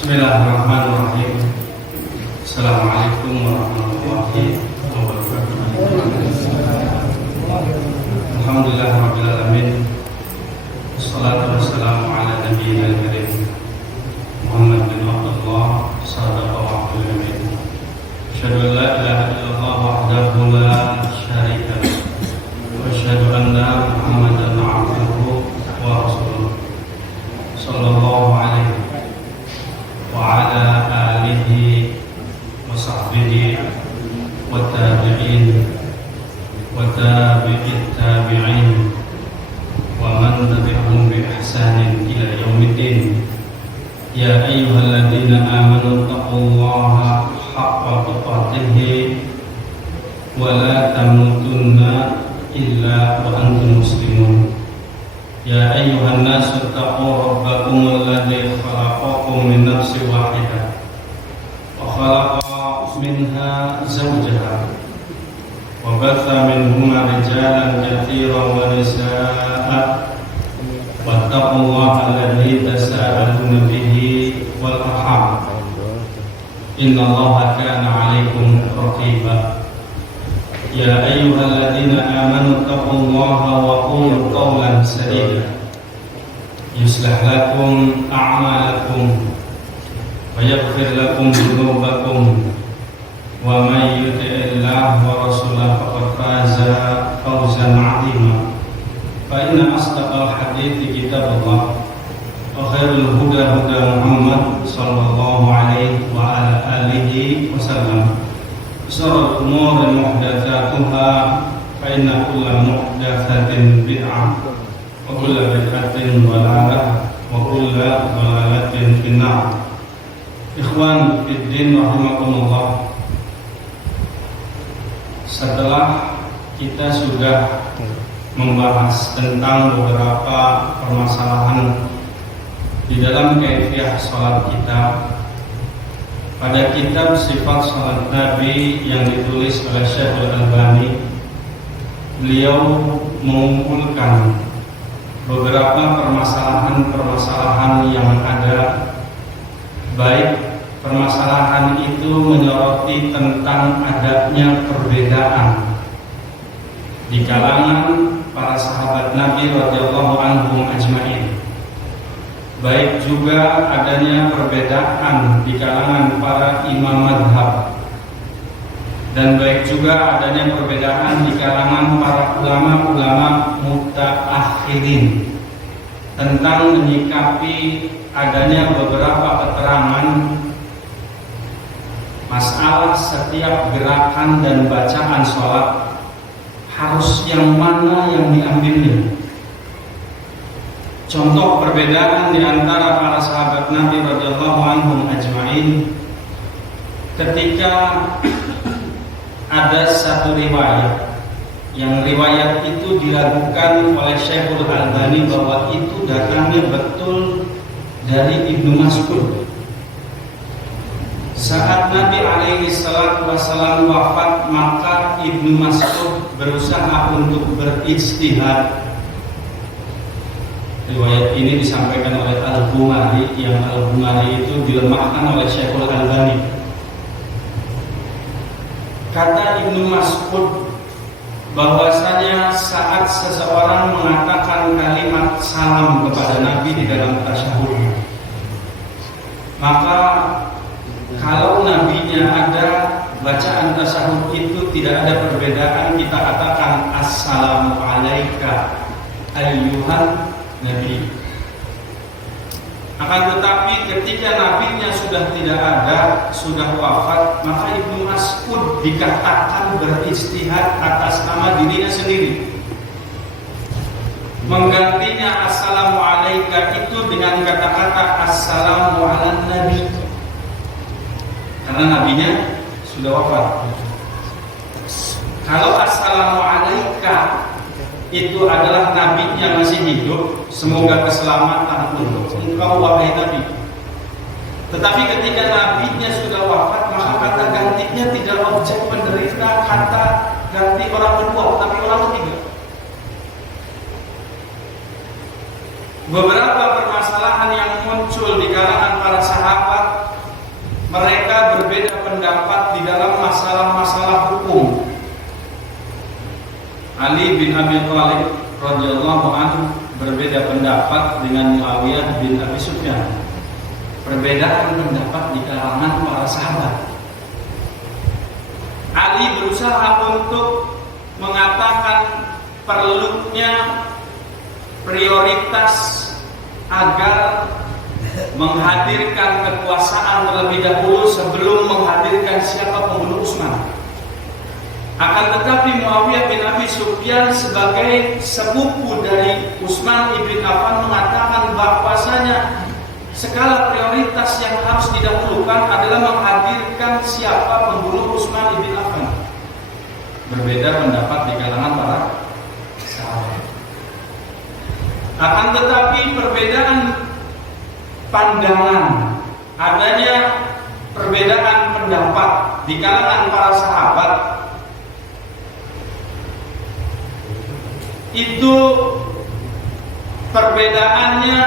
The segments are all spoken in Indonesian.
Bismillahirrahmanirrahim. Assalamualaikum warahmatullahi wabarakatuh. Alhamdulillahirabbil alamin. Wassalatu wassalamu ala nabiyyil karim Muhammad bin Abdullah sallallahu alaihi wasallam. Asyhadu an la ilaha illallah wahdahu la syarika lah wa asyhadu anna Muhammadan abduhu wa rasuluh sallallahu alaihi wa ala alihi wa sahbihi wa tabi'in wa tabi'it tabi'in wa man tabi'ahum bi ihsanin ila yaumiddin. Ya ayyuhalladzina amanu taqullaha haqqa tuqatih wa la tamutunna illa wa antum muslimun. Ya ayyuhan nasu taqu rabbakum alladzi khalaqakum min nafsin wahidah wa khalaqa minha zawjaha wa batha minhuma rijalan katsiran wa nisaa'a wattaqullaha alladzi tasaaluna bihi wal arham innallaha kana 'alaikum raqiba. Ya ayyuhalladzina amanu taqullaha wa qulu qawlan sadida yuslih lakum a'malakum wa yaghfir lakum dhunubakum wa may yuti'illaha wa rasulahu faqad faza fawzan 'azima. Fa inna asdaqal hadithi kitabullah wa khairul huda huda Muhammad sallallahu alaihi wa ala alihi wasallam. Syarrul umuri muhdatsatuha fa inna kulla muhdatsatin bid'ah wa kulla bid'atin dhalalah wa kulla dhalalatin finnar. Ikhwan fid din rahimakumullah. Setelah kita sudah membahas tentang beberapa permasalahan di dalam kaifiyah salat kita pada kitab Sifat Salat Nabi yang ditulis oleh Syekh Al-Albani, beliau mengumpulkan beberapa permasalahan-permasalahan yang ada, baik permasalahan itu menyoroti tentang adanya perbedaan di kalangan para sahabat Nabi radhiyallahu anhum ajma'in, baik juga adanya perbedaan di kalangan para imam madhab, dan baik juga adanya perbedaan di kalangan para ulama-ulama mutaakhirin tentang menyikapi adanya beberapa keterangan masalah setiap gerakan dan bacaan sholat harus yang mana yang diambilnya. Contoh perbedaan di antara para sahabat Nabi radhiyallahu anhum ajma'in ketika ada satu riwayat yang riwayat itu diragukan oleh Syekhul Albani bahwa itu datangnya betul dari Ibnu Mas'ud. Saat Nabi alaihi salatu wasallam wafat, maka Ibnu Mas'ud berusaha untuk berijtihad. Riwayat ini disampaikan oleh Al-Bukhari, yang Al-Bukhari itu dilemahkan oleh Syekhul Albani. Kata Ibnu Mas'ud bahwasanya saat seseorang mengatakan kalimat salam kepada Nabi di dalam tasyahud, maka kalau nabinya ada bacaan tasyahud itu tidak ada perbedaan, kita katakan assalamu alaika ayyuhan Nabi. Akan tetapi ketika nabinya sudah tidak ada, sudah wafat, maka Ibnu Mas'ud dikatakan berijtihad atas nama dirinya sendiri, menggantinya assalamu alaika itu dengan kata-kata assalamu ala nabi, karena nabinya sudah wafat. Kalau assalamu alaika itu adalah nabi yang masih hidup, semoga keselamatan untuk engkau wahai Nabi. Tetapi ketika nabinya sudah wafat, maka kata gantinya tidak objek penderita, kata ganti orang kedua, tapi orang ketiga. Beberapa permasalahan yang muncul di kalangan para sahabat mereka berbeda pendapat di dalam masalah-masalah hukum. Ali bin Abi Thalib radhiyallahu anhu berbeda pendapat dengan Muawiyah bin Abi Sufyan. Perbedaan pendapat di kalangan para sahabat. Ali berusaha untuk mengatakan perlunya prioritas agar menghadirkan kekuasaan terlebih dahulu sebelum menghadirkan siapa pembunuh Utsman. Akan tetapi Muawiyah bin Abi Sufyan sebagai sepupu dari Utsman ibn Affan mengatakan bahwasanya skala prioritas yang harus didahulukan adalah menghadirkan siapa pembunuh Utsman ibn Affan. Berbeda pendapat di kalangan para sahabat. Akan tetapi perbedaan pandangan, adanya perbedaan pendapat di kalangan para sahabat itu perbedaannya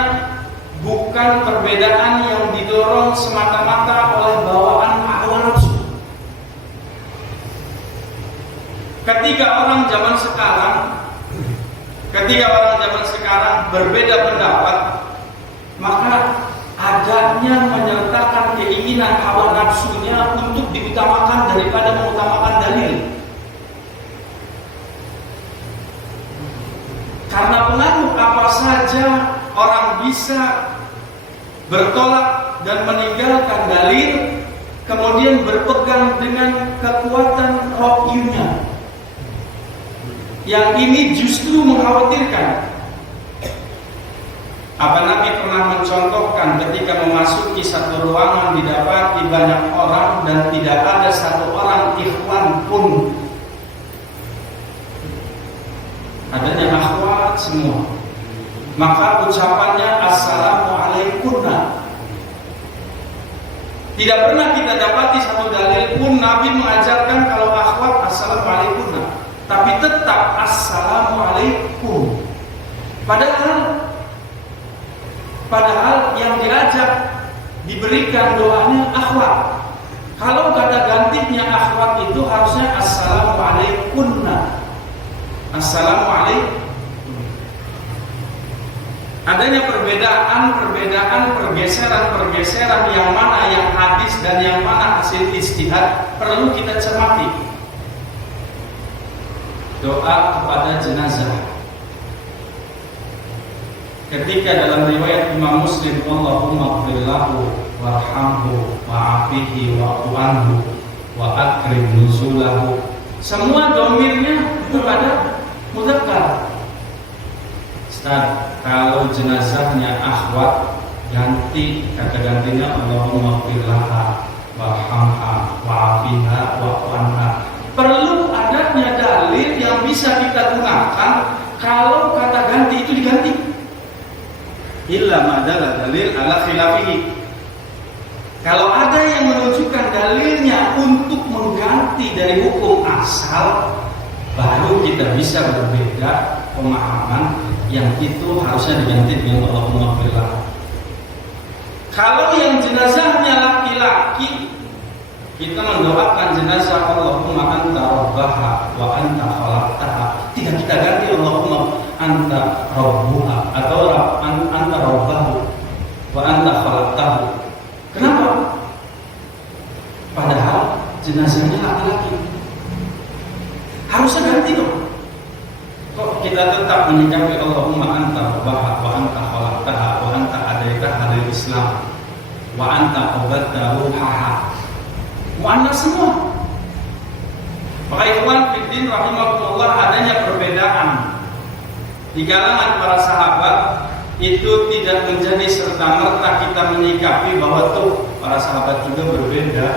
bukan perbedaan yang didorong semata-mata oleh bawaan hawa nafsu. Ketika orang zaman sekarang berbeda pendapat, maka adanya menyertakan keinginan hawa nafsunya untuk diutamakan daripada mengutamakan dalil. Karena pengaruh apa saja orang bisa bertolak dan meninggalkan dalil, kemudian berpegang dengan kekuatan rohiyunya. Yang ini justru mengkhawatirkan. Apa Nabi pernah mencontohkan ketika memasuki satu ruangan didapati banyak orang dan tidak ada satu orang ikhwan pun, adanya akhwat semua, maka ucapannya assalamualaikum. Tidak pernah kita dapati satu dalil pun Nabi mengajarkan kalau akhwat assalamualaikum, tapi tetap assalamualaikum. Padahal yang diajak diberikan doanya akhwat. Kalau kata gantinya akhwat itu harusnya assalamualaikum. Assalamualaikum. Adanya perbedaan, pergeseran yang mana yang hadis dan yang mana hasil istihad perlu kita cermati. Doa kepada jenazah. Ketika dalam riwayat Imam Muslim, Allahumma ighfir lahu warhamhu wa'afihi wa'fu anhu wa akrim nuzulahu. Semua domirnya kepada mudzakkar. Ustaz, kalau jenazahnya akhwat, ganti kata gantinya Allahumma ighfir laha warhamha wa'afiha wa'fu anha. Perlu adanya dalil yang bisa kita gunakan kalau kata ganti itu diganti. Illa ma'adala dalil ala khilafihi. Kalau ada yang menunjukkan dalilnya untuk mengganti dari hukum asal, baru kita bisa berbeda pemahaman yang itu harusnya diganti dengan Allahumma ighfirlah. Kalau yang jenazahnya laki-laki, kita mendoakan jenazah Allahumma anta rabbaha wa anta khalaqtaha. Tidak kita ganti Allahumma anta rabbuha atau anta rabbahu wa anta khalaqtahu. Kenapa? Padahal jenazahnya laki-laki. Harusnya ganti dong. Kok kita tetap menyikapi Allahumma anta rabbaha wa anta khalaqtaha wa anta hadaitaha lil Islam wa anta qabatta ruhaha. Mu'annas semua. Maka ikhwan fiddin rahimakumullah, adanya perbedaan di kalangan para sahabat itu tidak menjadi serta-merta kita menyikapi bahwa tuh para sahabat juga berbeda.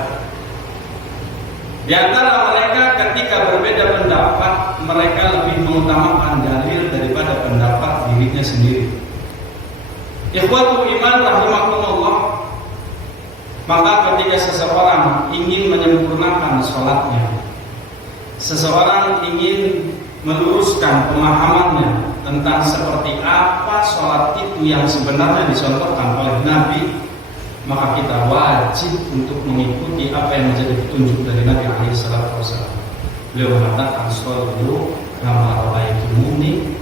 Di antara mereka ketika berbeda pendapat, mereka lebih mengutamakan dalil daripada pendapat dirinya sendiri. Ikhwatul iman rahimakumullah, maka ketika seseorang ingin menyempurnakan sholatnya, seseorang ingin meluruskan pemahamannya tentang seperti apa sholat itu yang sebenarnya dicontohkan oleh Nabi, maka kita wajib untuk mengikuti apa yang menjadi petunjuk dari Nabi SAW. Beliau mengatakan, "Shallu kama ra'aitumuni."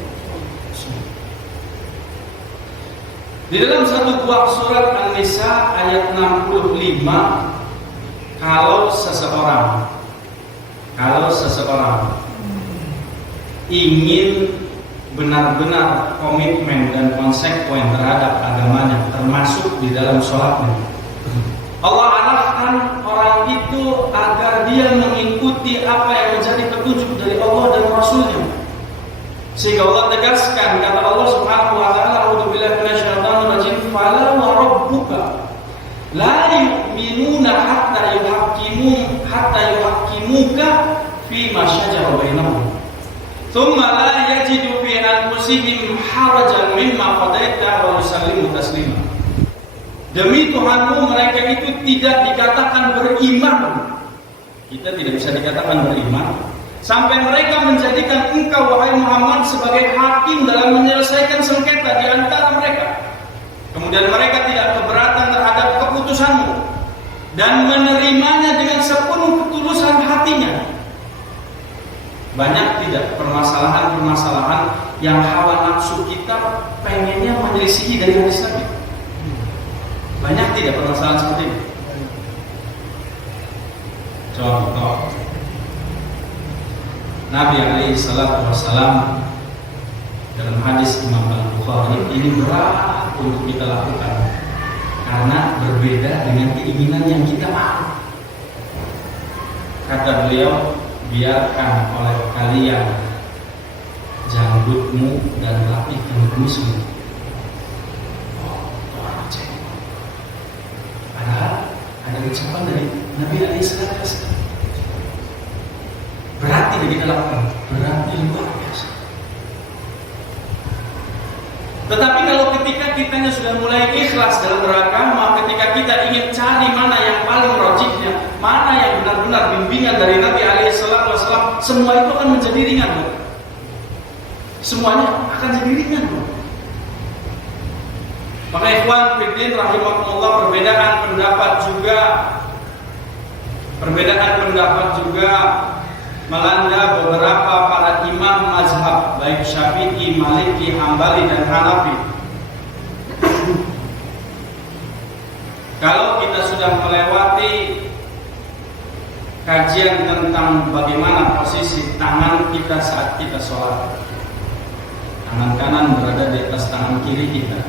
Di dalam satu buah surat An-Nisa ayat 65, kalau seseorang ingin benar-benar komitmen dan konsekuen terhadap agamanya, termasuk di dalam sholatnya, Allah arahkan orang itu agar dia mengikuti apa yang menjadi petunjuk dari Allah dan Rasulnya. Sehingga Allah tegaskan, kata Allah Subhanahu wa taala, "A'udzubillahi minasyaitonir rajim, fala wa rabbuka la yu'minuna hatta yuhaqqimuka fi ma shajara bainahum. Thumma la yajidu fi anfusihim harajan mimma qadaita wa yusallimu taslima." Demi Tuhanmu, mereka itu tidak dikatakan beriman. Kita tidak bisa dikatakan beriman sampai mereka menjadikan engkau, wahai Muhammad, sebagai hakim dalam menyelesaikan sengketa di antara mereka. Kemudian mereka tidak keberatan terhadap keputusanmu dan menerimanya dengan sepenuh ketulusan hatinya. Banyak tidak permasalahan-permasalahan yang hawa nafsu kita pengennya menyelisihi dari hadis Nabi? Banyak tidak permasalahan seperti ini? Contoh, Nabi SAW dalam hadis Imam Al-Bukhari, ini berat untuk kita lakukan karena berbeda dengan keinginan yang kita mau. Kata beliau, "Biarkan oleh kalian janggutmu dan rapihkan kumismu." Padahal ada ucapan dari Nabi SAW. Berarti kita lakukan, berarti luar biasa. Tetapi kalau ketika kitanya sudah mulai ikhlas dalam beragama, ketika kita ingin cari mana yang paling rojihnya, mana yang benar-benar bimbingan dari Nabi SAW, semua itu akan menjadi ringan, Bu. Semuanya akan jadi ringan, Bu. Maka ikhwan fillah rahimakumullah, perbedaan pendapat juga melanda beberapa para imam mazhab, baik Syafi'i, Maliki, Hambali, dan Hanafi. Kalau kita sudah melewati kajian tentang bagaimana posisi tangan kita saat kita sholat, tangan kanan berada di atas tangan kiri kita.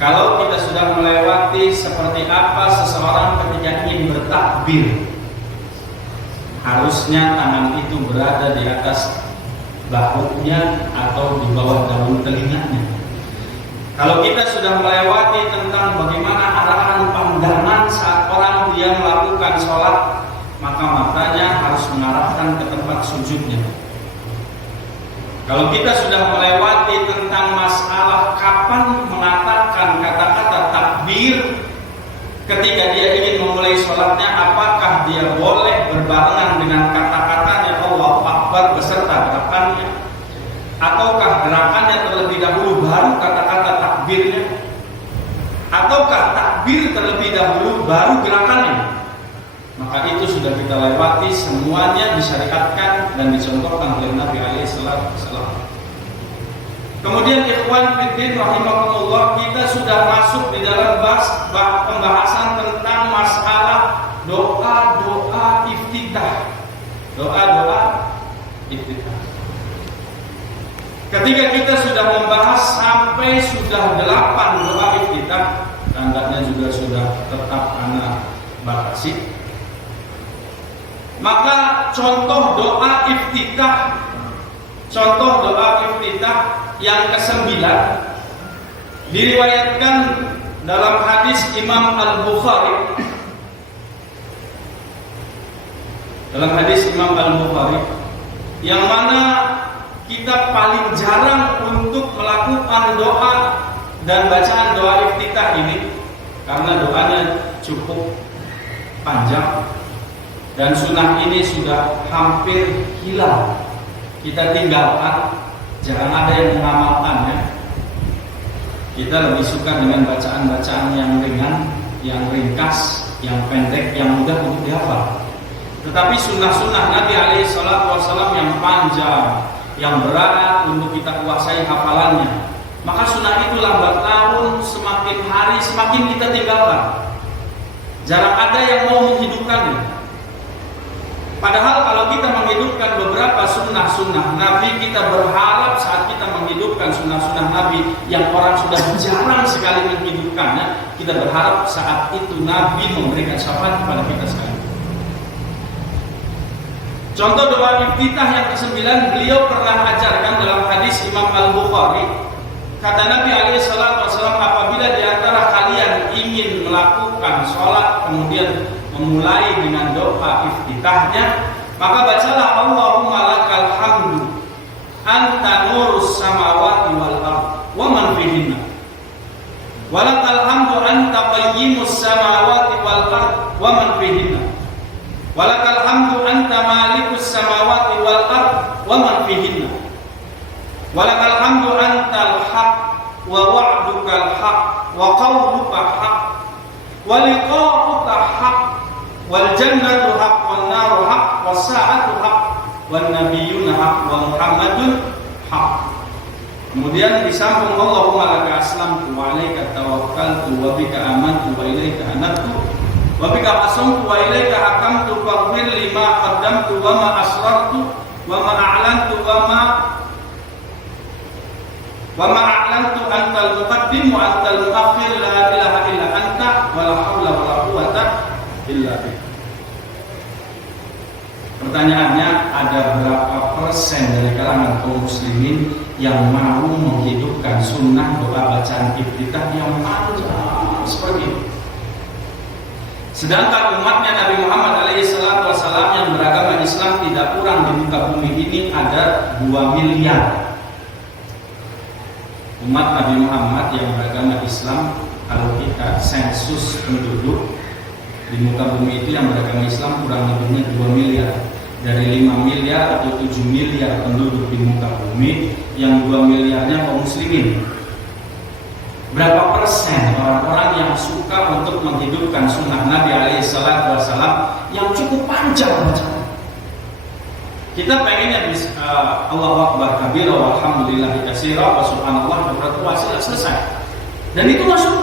Kalau kita sudah melewati seperti apa seseorang ketika ingin bertakbir, harusnya tangan itu berada di atas bahunya atau di bawah daun telinganya. Kalau kita sudah melewati tentang bagaimana arahan pandangan saat orang dia melakukan sholat, maka matanya harus mengarahkan ke tempat sujudnya. Kalau kita sudah melewati tentang masalah kapan mengatakan kata-kata takbir ketika dia ingin memulai sholatnya, apakah dia boleh berbarengan dengan kata-katanya Allahu Akbar beserta gerakannya, ataukah gerakannya terlebih dahulu baru kata-kata takbirnya, ataukah takbir terlebih dahulu baru gerakannya? Maka itu sudah kita lewati, semuanya disyariatkan dan dicontohkan oleh Nabi SAW. Kemudian ikhwan fillah rahimakumullah, kita sudah masuk di dalam pembahasan tentang masalah doa-doa iftitah. Doa-doa iftitah. Ketika kita sudah membahas sampai sudah 8 doa iftitah, tandanya juga sudah tetap anak batasi. Maka contoh doa iftitah yang ke-9 diriwayatkan dalam hadis Imam Al-Bukhari. Dalam hadis Imam Al-Bukhari, yang mana kita paling jarang untuk melakukan doa dan bacaan doa iftitah ini karena doanya cukup panjang. Dan sunnah ini sudah hampir hilang, kita tinggalkan, jarang ada yang mengamalkannya. Kita lebih suka dengan bacaan-bacaan yang ringan, yang ringkas, yang pendek, yang mudah untuk dihafal. Tetapi sunnah-sunnah Nabi alaihi salatu wasallam yang panjang, yang berat untuk kita kuasai hafalannya, maka sunnah itu lambat laun semakin hari semakin kita tinggalkan. Jarang ada yang mau menghidupkannya. Padahal kalau kita menghidupkan beberapa sunnah-sunnah Nabi, kita berharap saat kita menghidupkan sunnah-sunnah Nabi yang orang sudah jarang sekali menghidupkannya, kita berharap saat itu Nabi memberikan syafaat kepada kita sekali. Contoh doa iftitah yang ke-9, beliau pernah ajarkan dalam hadis Imam Al-Bukhari. Kata Nabi alaihi salatu wasallam, apabila di antara kalian ingin melakukan sholat kemudian memulai dengan doa iftitahnya, maka bacalah Allahumma lakal hamdu anta nurus samawati wal ardh wa man fihinna wa lakal hamdu anta qayyimus samawati wal ardh wa man fihinna wa lakal hamdu anta malikus samawati wal ardh wa man fihinna wa lakal hamdu antal haq wa wa'dukal haq wa qawluka haq wa liqa'uka haq wal jannatu haq wan naru haq was sa'atu haq wan nabiyyuna haq wa muhammadun haq. Kemudian disambung Allahumma laka aslamtu wa alaika tawakkaltu wa bika amantu wa ilaika anabtu wa bika qasamtu wa ilaika hakamtu faghfir li ma qaddamtu wa ma asrartu wa ma a'lantu wa ma a'lantu antal muqaddim wa antal muakhir la ilaha illa anta wa la haula wa la quwwata illa billah. Pertanyaannya, ada berapa persen dari kalangan kaum muslimin yang mau menghidupkan sunnah doa bacaan iftitah yang panjang seperti itu? Sedangkan umatnya Nabi Muhammad SAW yang beragama Islam tidak kurang di muka bumi ini ada 2 miliar. Umat Nabi Muhammad yang beragama Islam, kalau kita sensus penduduk di muka bumi itu yang beragama Islam kurang lebihnya 2 miliar. Dari 5 miliar atau 7 miliar penduduk di muka bumi, yang 2 miliarnya kaum muslimin. Berapa persen orang-orang yang suka untuk menghidupkan sunnah Nabi SAW yang cukup panjang bacaan? Kita pengennya Allahu Akbar kabira walhamdulillahi katsira wa subhanallah bukratan wa asila selesai. Dan itu masuk.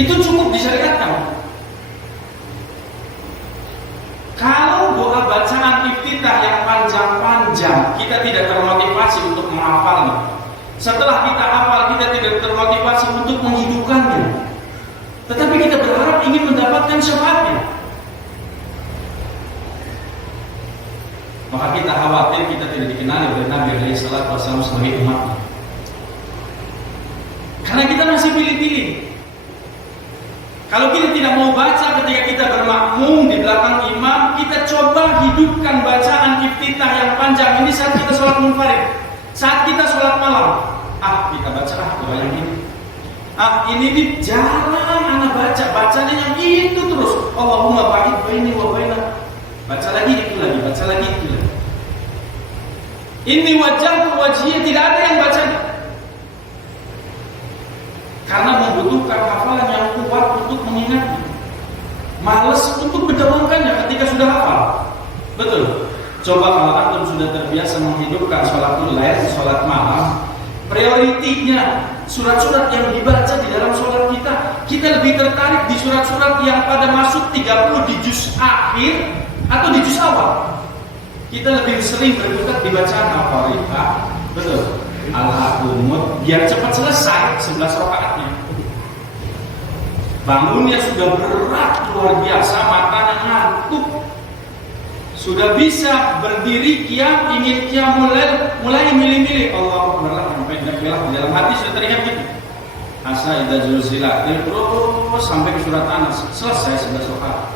Itu cukup disyariatkan. Kalau doa bacaan iftitah yang panjang-panjang kita tidak termotivasi untuk menghafalnya, setelah kita hafal kita tidak termotivasi untuk menghidupkannya, tetapi kita berharap ingin mendapatkan syafaatnya, maka kita khawatir kita tidak dikenali oleh Nabi SAW sebagai umatnya, karena kita masih pilih-pilih. Kalau kita tidak mau baca ketika kita bermakmum di belakang imam, kita coba hidupkan bacaan iftitah yang panjang ini saat kita sholat munfarid, saat kita sholat malam. Kita baca doa yang ini. Ini nih jarang anak baca, bacanya yang itu terus. Allahumma ba'id baini wa baina. Baca lagi itu lagi, baca lagi itu lagi. Ini wajahku wajhiyah, tidak ada yang bacanya. Karena membutuhkan hafalan yang kuat untuk mengingatnya, malas untuk mendalamkannya ketika sudah hafal. Betul. Coba kalau antum sudah terbiasa menghidupkan sholatul lail, sholat malam, prioritinya surat-surat yang dibaca di dalam sholat kita lebih tertarik di surat-surat yang pada masuk 30 di juz akhir atau di juz awal. Kita lebih sering berkutat di bacaan Al-Fatihah. Betul. Al-Qumut biar cepat selesai 11 rakaatnya. Bangunnya sudah berat luar biasa, matanya ngantuk. Sudah bisa berdiri qiyam, ingin qiyam mulai milih-milih Allahu Akbar yang pendek-pendek di dalam hati sudah teringat gitu. Asa idza zulzilat terus sampai ke surat Anas selesai 11 rakaat.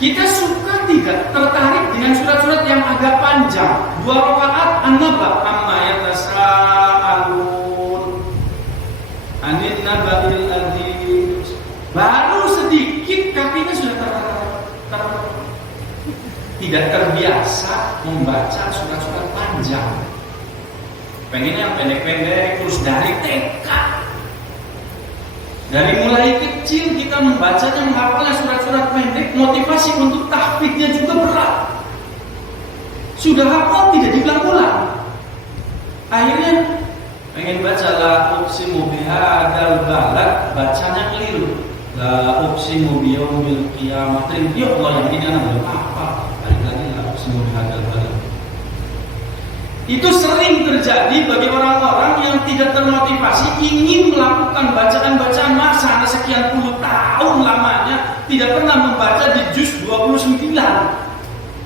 Kita suka tidak tertarik dengan surat-surat yang agak panjang. 2 rakaat An-Naba, amma yatasaalun anin nabail adzim. Baru sedikit kakinya sudah tidak terbiasa membaca surat-surat panjang. Pengennya yang pendek-pendek terus dari TK. Dari mulai kecil kita membacanya, menghafalnya surat-surat pendek, motivasi untuk tahfidnya juga berat. Sudah hafal tidak diulang-ulang. Akhirnya pengen baca la uqsimu bihadzal balad, bacanya keliru. La uqsimu biyaumil qiyamah. Ya Allah, yang ini anak belum apa. Balik lagi la uqsimu bihadzal balad. Itu sering terjadi bagi orang-orang yang tidak termotivasi ingin melakukan bacaan-bacaan masa sekian puluh tahun lamanya, tidak pernah membaca di juz 29.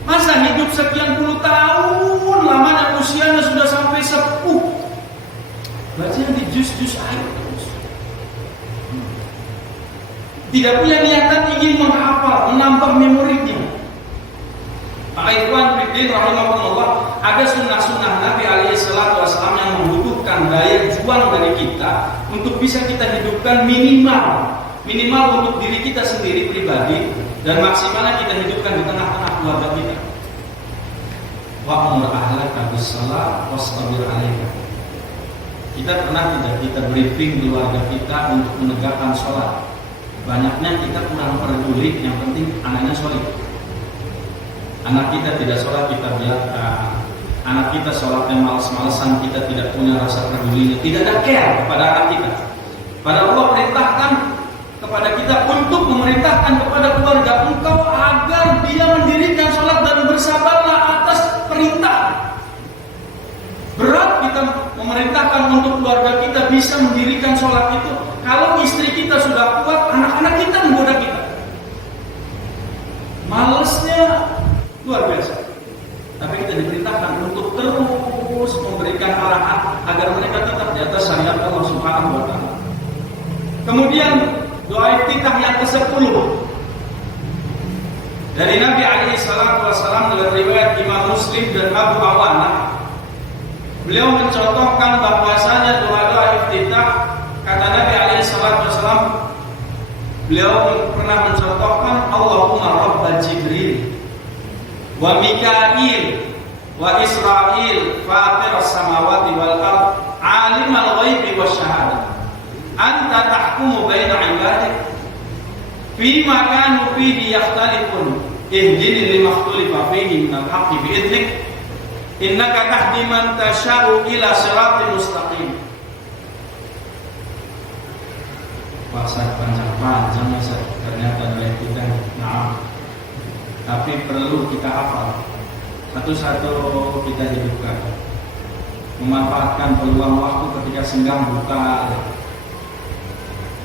Masa hidup sekian puluh tahun lamanya, usianya sudah sampai sepuh, bacanya di juz-juz air terus. Tidak punya niatan ingin menghafal, menambah memorinya. Pak Ikhwan Fiddin rahimahullah, ada sunnah-sunnah Nabi SAW yang membutuhkan daya juang dari kita untuk bisa kita hidupkan minimal untuk diri kita sendiri pribadi, dan maksimalnya kita hidupkan di tengah-tengah keluarga kita. Wa'mur ahlaka bis-shalah wastabir 'alaiha. Kita pernah tidak kita briefing keluarga kita untuk menegakkan sholat? Banyaknya kita kurang peduli, yang penting anaknya sholat. Anak kita tidak sholat, kita biarkan. Anak kita sholatnya malas-malesan, kita tidak punya rasa pedulinya, tidak ada care kepada anak kita. Pada Allah perintahkan kepada kita untuk memerintahkan kepada keluarga engkau agar dia mendirikan sholat dan bersabarlah atas perintah. Berat kita memerintahkan untuk keluarga kita bisa mendirikan sholat itu. Kalau istri kita sudah kuat, anak-anak kita menggoda kita. Malesnya luar biasa. Tapi kita diperintahkan untuk terus memberikan arahan agar mereka tetap di atas syariat Allah Subhanahu wa taala. Kemudian doa iftitah yang ke-10 dari Nabi alaihi salatu wasallam dalam riwayat Imam Muslim dan Abu Awanah. Beliau mencontohkan bahwasanya doa-doa iftitah, kata Nabi alaihi salatu wasallam, beliau pernah mencontohkan Allahumma rabb Jibril wa Mikail wa Israil fatir as-samawati wal ard alimal ghaibi wasyahadah anta tahkumu baina ibadik fima kanu fihi yakhtalifun ihdini lima ikhtalafa fihi minal haqqi bi'idnik innaka tahdi man tasha'u ila siratal mustaqim. Puasa panjang-panjang ya, ternyata dari kita tapi perlu kita hafal satu-satu, kita hidupkan, memanfaatkan peluang waktu ketika senggang buka,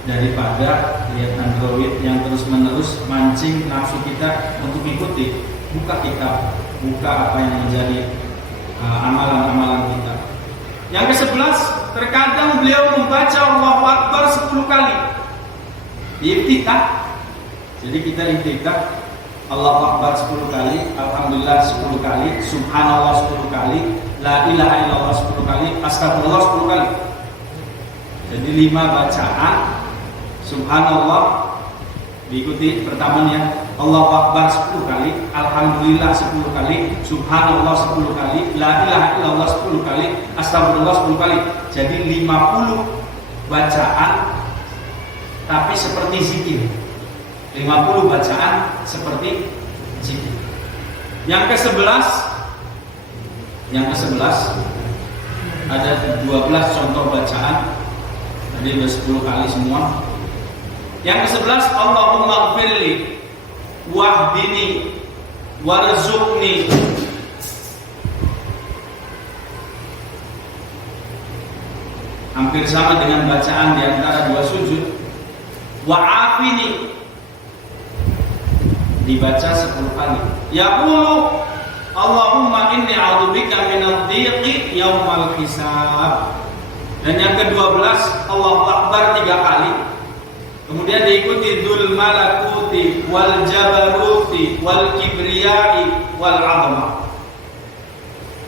daripada lihat Android yang terus-menerus mancing nafsu kita untuk mengikuti. Buka kitab, buka apa yang menjadi amalan-amalan kita. Yang ke-11, terkadang beliau membaca Allahu Akbar 10 kali iftitah. Jadi kita iftitah Allahu Akbar 10 kali, Alhamdulillah 10 kali, Subhanallah 10 kali, La ilaha illallah 10 kali, Astagfirullah 10 kali. Jadi 5 bacaan. Subhanallah diikuti pertamanya Allahu Akbar 10 kali, Alhamdulillah 10 kali, Subhanallah 10 kali, La ilaha illallah 10 kali, Astagfirullah 10 kali. Jadi 50 bacaan tapi seperti zikir. 50 bacaan seperti zikir. Yang ke-11 ada 12 contoh bacaan. Tadi ada 10 kali semua. Yang ke-11 Allahumma gfirli wahdini warzuqni. Hampir sama dengan bacaan di antara 2 sujud. Wa'afini dibaca 10 kali. Yaqulu Allahumma inni a'udzubika minadh dhiqi yaumal hisab. Dan yang ke-12 Allahu Akbar 3 kali. Kemudian diikuti dzul malakuti wal jabaruti wal kibriyai wal 'azamah.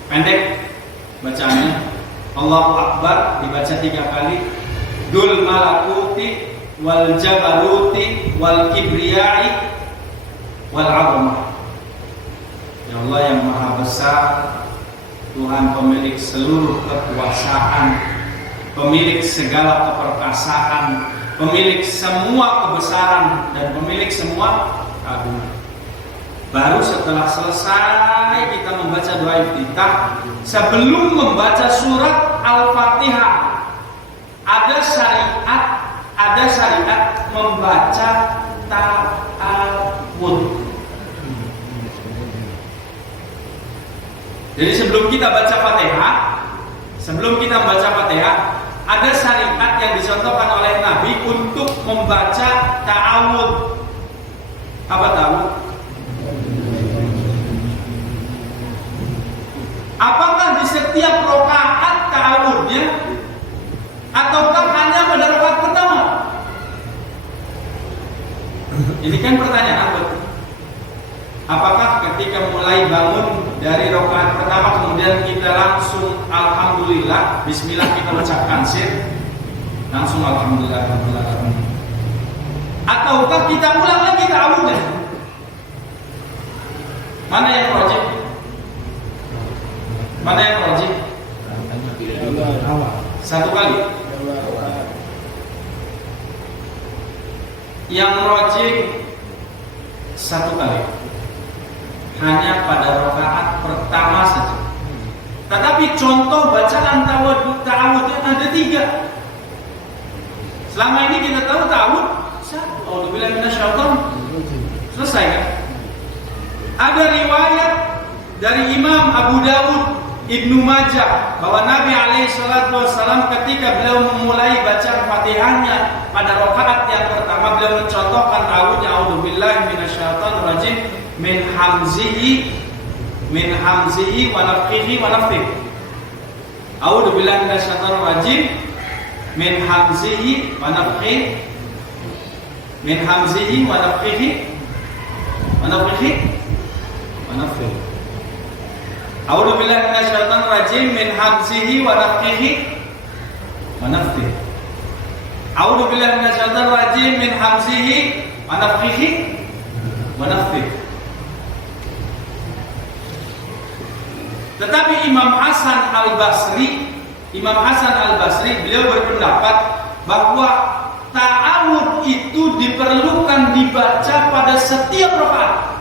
Pendek bacaannya. Allahu Akbar dibaca 3 kali. Dzul malakuti wal jabaruti wal kibriyai wal 'azamah. Ya Allah yang Maha Besar, Tuhan pemilik seluruh kekuasaan, pemilik segala keperkasaan, pemilik semua kebesaran dan pemilik semua keagungan. Baru setelah selesai kita membaca doa iftitah, sebelum membaca surat Al-Fatihah ada syariat membaca ta'awud. Jadi sebelum kita baca Fatihah, ada syariat yang dicontohkan oleh Nabi untuk membaca ta'awud. Apa ta'awud? Apakah di setiap rakaat ta'awudnya ataukah hanya pada rakaat pertama? Ini kan pertanyaan. Apakah ketika mulai bangun dari rakaat pertama kemudian kita langsung alhamdulillah, bismillah kita ucapkan langsung alhamdulillah, ataukah kita ulang lagi ta'awudnya? Mana yang wajib? Satu kali. Yang wajib satu kali. Hanya pada rakaat pertama saja. Tetapi contoh bacaan ta'awudnya ada 3. Selama ini kita tahu ta'awud A'udzubillahi minasyaitonir rajim. Selesai kan? Ada riwayat dari Imam Abu Dawud, Ibnu Majah bahwa Nabi SAW ketika beliau memulai baca Fatihahnya pada rakaat yang pertama beliau mencontohkan ta'awudnya A'udzubillahi minasyaitonir rajim min hamzihi wa nafthihi wa nafthihi. A'udzubillahi minasyaitonir rajim min hamzihi wa nafthihi wa nafthihi. A'udzubillahi minasyaitonir rajim min hamzihi wa nafthihi wa nafthihi. A'udzubillahi minasyaitonir rajim min hamzihi wa nafthihi wa nafthihi. Tetapi Imam Hasan Al-Basri beliau berpendapat bahwa ta'awud itu diperlukan dibaca pada setiap rakaat.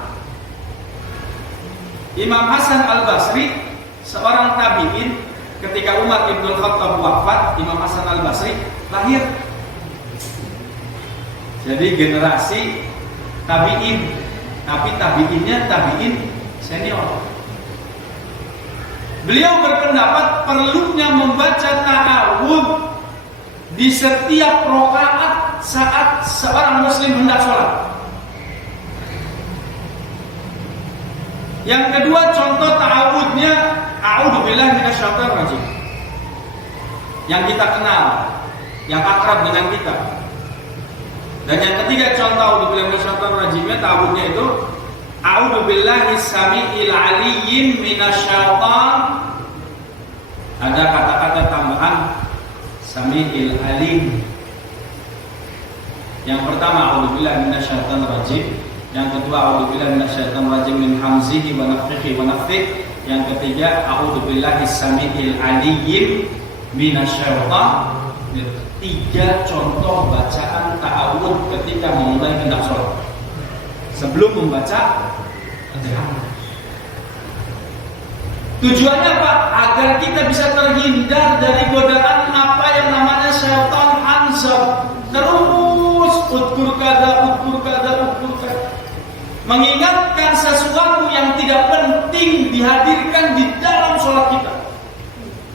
Imam Hasan Al-Basri seorang tabi'in, ketika Umar bin Khattab wafat, Imam Hasan Al-Basri lahir. Jadi generasi tabi'in, tapi tabi'innya tabi'in senior. Beliau berpendapat perlunya membaca ta'awud di setiap rakaat saat seorang muslim hendak sholat. Yang kedua, contoh ta'awudnya A'udzubillahi minasyaitonir rajim, yang kita kenal, yang akrab dengan kita. Dan yang ketiga, contoh A'udzubillahi minasyaitonir rajimnya, ta'awudnya itu A'udzubillahi samiil aliyyin minasyaiton. Ada kata-kata tambahan samiil alim. Yang pertama A'udzubillahi minasyaitonir rajim, yang kedua A'udzubillahi minasyaitonir rajim min hamzihi wa nafthihi wa nafthihi, yang ketiga A'udzubillahi samiil aliyyin minasyaitonir. 3 contoh bacaan ta'awud ketika memulai hendak sholat sebelum membaca Fatihah. Tujuannya apa? Agar kita bisa terhindar dari godaan apa yang namanya syaitan hanzab. Terus ukur kada, mengingatkan sesuatu yang tidak penting dihadirkan di dalam sholat kita,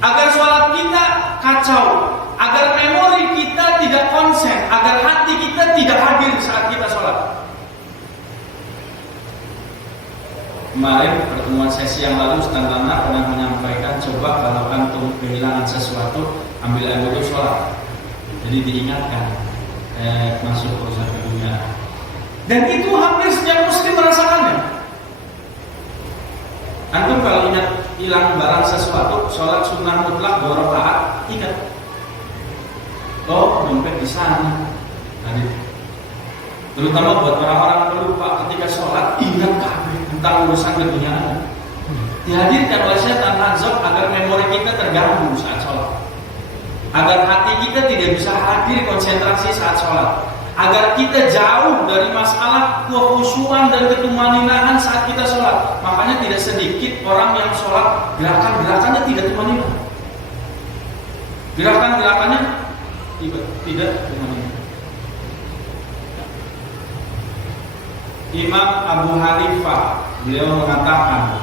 agar sholat kita kacau, agar memori kita tidak konsen, agar hati kita tidak hadir saat kita sholat. Kemarin pertemuan sesi yang lalu Ustaz Lana pernah menyampaikan, coba kalau antum kehilangan sesuatu, ambil dulu sholat. Jadi diingatkan masuk urusan dunia. Dan itu hampir setiap muslim merasakannya. Antum kalau ingat hilang barang sesuatu, sholat sunnah mutlak 2 rakaat, ingat, oh dompet di sana. Terutama buat orang-orang pelupa ketika sholat, ingat kabeh tentang urusan keduniaan. Dihadirkan oleh syaitan hanzab agar memori kita terganggu saat sholat. agar hati kita tidak bisa hadir konsentrasi saat sholat, agar kita jauh dari masalah kekhusyuan dan ketumaninaan saat kita sholat. Makanya tidak sedikit orang yang sholat gerakan-gerakannya tidak tumaninah, gerakan-gerakannya tidak tumaninah. Imam Abu Hanifah beliau mengatakan,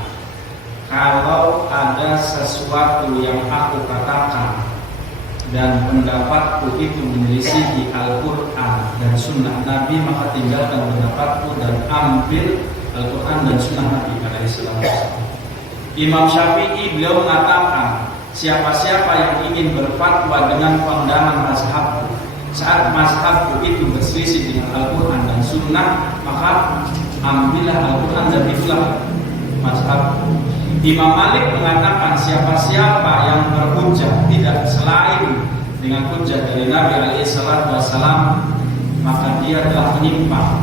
kalau ada sesuatu yang aku katakan dan pendapatku itu menyelisihi Al-Quran dan Sunnah Nabi, maka tinggalkan pendapatku dan ambil Al-Quran dan Sunnah Nabi SAW. Imam Syafi'i beliau mengatakan, siapa-siapa yang ingin berfatwa dengan pandangan mazhabku saat mazhabku itu berselisih dengan Al-Quran dan Sunnah, maka ambillah Al-Quran dan itulah mazhabku. Imam Malik mengatakan, siapa-siapa yang berhujjah tidak selain dengan hujjah dari Nabi SAW, maka dia telah menyimpang.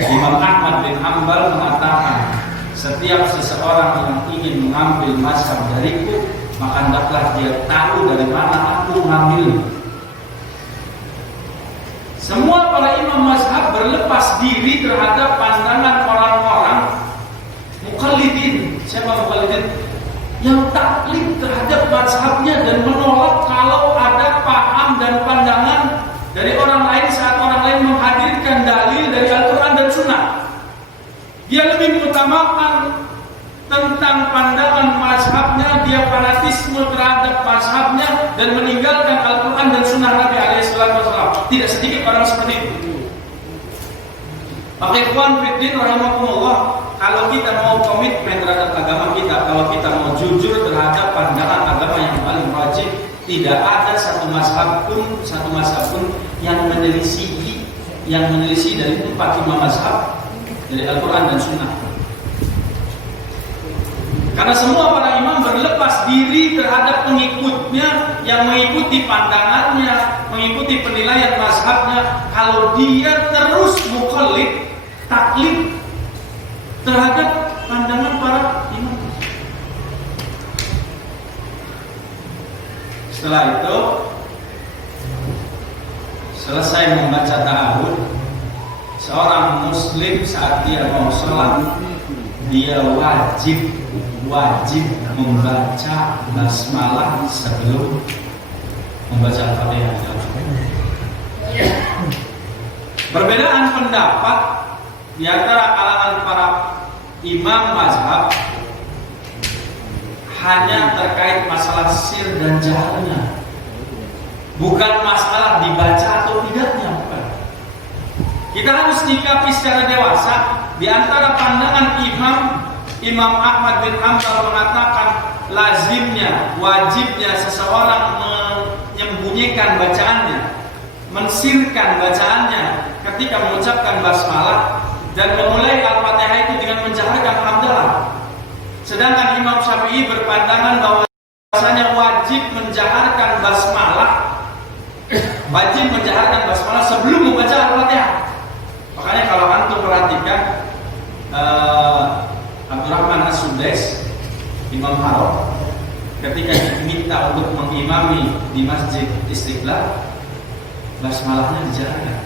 Imam Ahmad bin Hanbal mengatakan, setiap seseorang yang ingin mengambil mazhab dariku, maka hendaklah dia tahu dari mana aku mengambil. Semua para imam mazhab berlepas diri terhadap pandangan orang-orang mukallidin. Siapa mukallidin? Yang taklid terhadap mazhabnya dan menolak kalau ada paham dan pandangan dari orang lain saat orang lain menghadirkan dalil dari Al-Quran dan Sunnah. Dia lebih mengutamakan tentang pandangan mazhabnya, dia fanatisme terhadap mazhabnya dan meninggalkan Al-Quran dan Sunnah Nabi SAW. Tidak sedikit orang seperti itu. Maka ikhwan fiddin rahimakumullah, kalau kita mau komitmen terhadap agama kita, kalau kita mau jujur terhadap pandangan agama yang paling wajib, tidak ada satu mazhab pun yang menyelisih dari 4-5 mazhab dari Al-Quran dan Sunnah. Karena semua para imam berlepas diri terhadap pengikutnya yang mengikuti pandangannya, mengikuti penilaian mazhabnya. Kalau dia terus muqallid, taklid terhadap pandangan para imam. Setelah itu, selesai membaca ta'awud, seorang muslim saat dia mau sholat, dia wajib membaca basmalah sebelum membaca Al-Fatihah. Perbedaan pendapat di antara kalangan para imam mazhab hanya terkait masalah sir dan jaharnya, bukan masalah dibaca atau tidaknya. Kita harus sikapi secara dewasa. Di antara pandangan Imam Ahmad bin Hanbal mengatakan lazimnya, wajibnya seseorang menyembunyikan bacaannya, mensirkan bacaannya ketika mengucapkan basmalah dan memulai Al-Fatihah itu dengan menjaharkan hamdalah. Sedangkan Imam Syafi'i berpandangan bahwasanya wajib menjaharkan basmalah sebelum membaca Al-Fatihah. Makanya kalau antum perhatikan Abdurrahman As-Sudais, Imam Haram, ketika diminta untuk mengimami di Masjid Istiqlal, basmalahnya dijalankan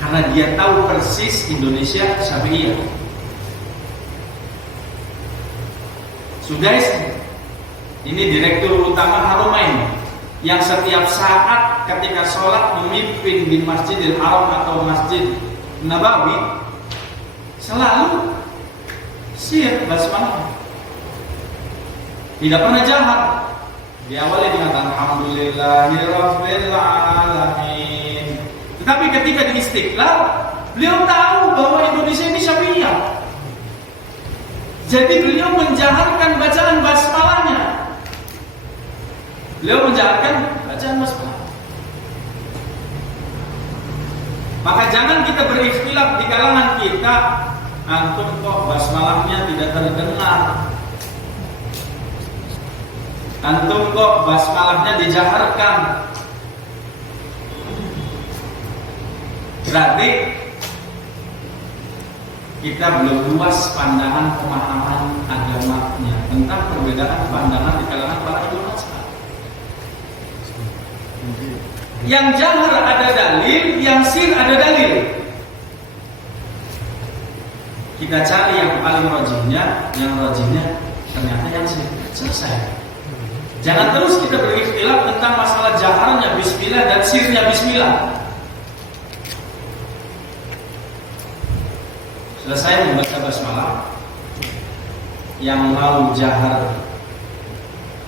karena dia tahu persis Indonesia Syafi'iyah. Sudais ini direktur utama Haramain yang setiap saat ketika sholat memimpin di Masjidil Haram atau Masjid Nabawi selalu sir basmalah, tidak pernah jahat. Diawali dengan alhamdulillahirabbil alamin. Tetapi ketika di Istiqlal, beliau tahu bahwa Indonesia ini Syafi'iyah. Jadi beliau menjaharkan bacaan basmalahnya. Beliau menjaharkan bacaan basmalah. Maka jangan kita berikhtilaf di kalangan kita, antum kok basmalahnya tidak terdengar, antum kok basmalahnya dijaharkan. Berarti kita belum luas pandangan pemahaman agamanya tentang perbedaan pandangan di kalangan para ulama. Yang jahar ada dalil, yang sir ada dalil. Kita cari yang paling rajihnya, ternyata yang sir. Selesai. Jangan terus kita berikhtilaf tentang masalah jaharnya bismillah dan sirnya bismillah. Selesai membaca basmalah, yang mau jahar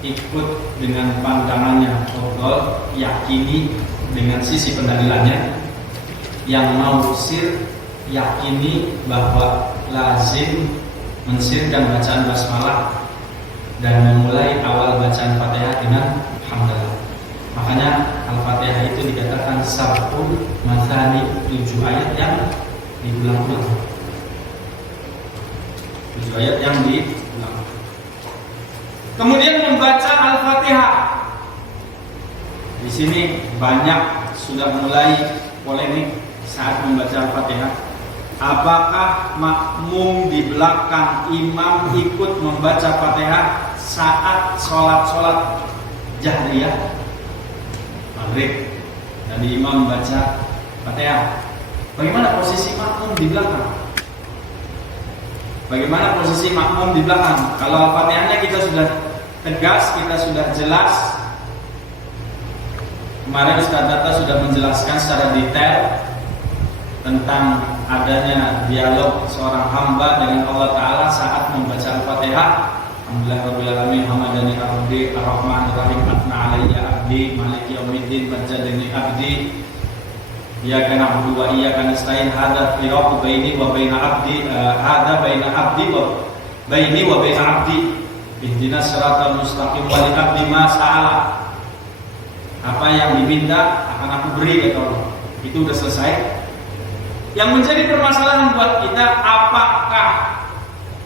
ikut dengan pandangannya fadhol, yakini dengan sisi pendalilannya. Yang mau sir, yakini bahwa lazim mensirkan bacaan basmalah dan memulai awal bacaan Fatihah dengan hamdalah. Makanya Al-Fatihah itu dikatakan sab'un mathani, 7 ayat yang diulang-ulang. 7 ayat yang diulang. Kemudian membaca Al-Fatihah. Di sini banyak sudah mulai polemik saat membaca Al-Fatihah. Apakah makmum di belakang imam ikut membaca Fatihah saat sholat jahriyah maghrib dan imam membaca Fatihah? Bagaimana posisi makmum di belakang? Bagaimana posisi makmum di belakang? Kalau Al-Fatihahnya kita sudah tegas, kita sudah jelas. Kemarin Ustaz Data sudah menjelaskan secara detail tentang adanya dialog seorang hamba dengan Allah Ta'ala saat membaca Al-Fatihah. Alhamdulillahirrahmanirrahim, hamadani abdi, ar-rahmanirrahim, atna alayya abdi, maliki yaumiddin, majjadani abdi, iyyaka na'budu wa iyyaka nasta'in, hadza firaqu baini wa baina abdi, hadza baina abdi wa baini wa baina abdi, ihdinas siratal mustaqim wa li abdi ma sa'ala. Apa yang diminta akan aku beri, kata Allah. Itu udah selesai. Yang menjadi permasalahan buat kita,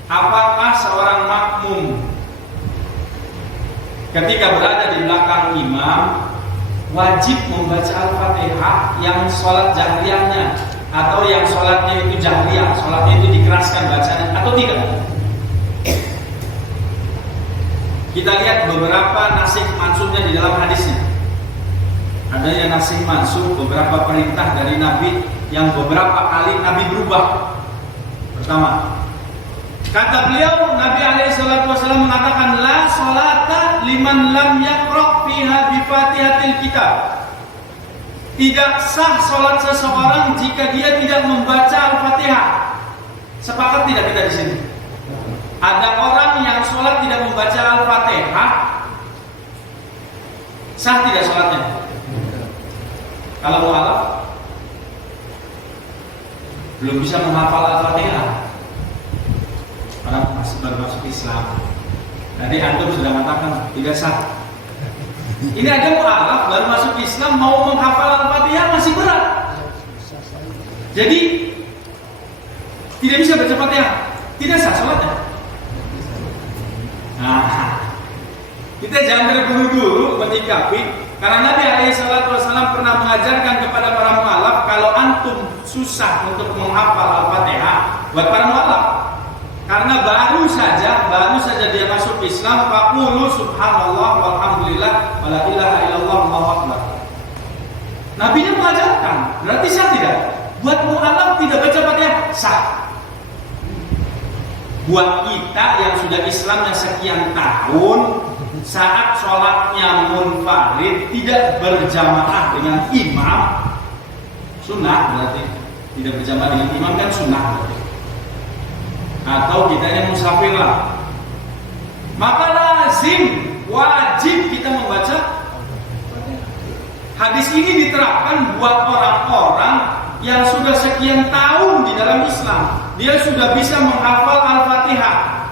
apakah seorang makmum ketika berada di belakang imam wajib membaca Al-Fatihah yang sholat jahriyahnya, atau yang sholatnya itu jahriyah, sholatnya itu dikeraskan bacanya, atau tidak? Kita lihat beberapa nasikh mansuknya di dalam hadisnya. Adanya nasikh mansuk, beberapa perintah dari Nabi yang beberapa kali Nabi berubah. Pertama, kata beliau, Nabi SAW mengatakan, la sholata liman lam yaqra' fiha bi fatihatil kitab. Tidak sah sholat seseorang jika dia tidak membaca Al-Fatihah. Sepakat tidak kita di sini? Ada orang yang sholat tidak membaca Al-Fatihah, sah tidak sholatnya? Kalau mu'alaf belum bisa menghafal Al-Fatihah, orang baru masuk Islam. Tadi antum sudah mengatakan tidak sah. Ini ada mu'alaf baru masuk Islam mau menghafal Al-Fatihah masih berat. Jadi tidak bisa baca Fatihah, tidak sah sholatnya. Nah, kita jangan terburu-buru menyikapi. Karena Nabi SAW pernah mengajarkan kepada para mu'alaf, kalau antum susah untuk menghafal Al-Fatihah, buat para mu'alaf, karena baru saja dia masuk Islam, faqulu subhanallah walhamdulillah wala ilaha illallah wallahu akbar. Nabinya mengajarkan, berarti sah tidak? Buat mu'alaf tidak baca Fatihah, sah. Buat kita yang sudah Islamnya sekian tahun, saat sholatnya munfarid tidak berjamaah dengan imam, sunnah berarti. Tidak berjamaah dengan imam kan sunnah berarti. Atau kita yang musafir lah, maka lazim, wajib kita membaca. Hadis ini diterapkan buat orang-orang yang sudah sekian tahun di dalam Islam. Dia sudah bisa menghafal Al-Fatihah.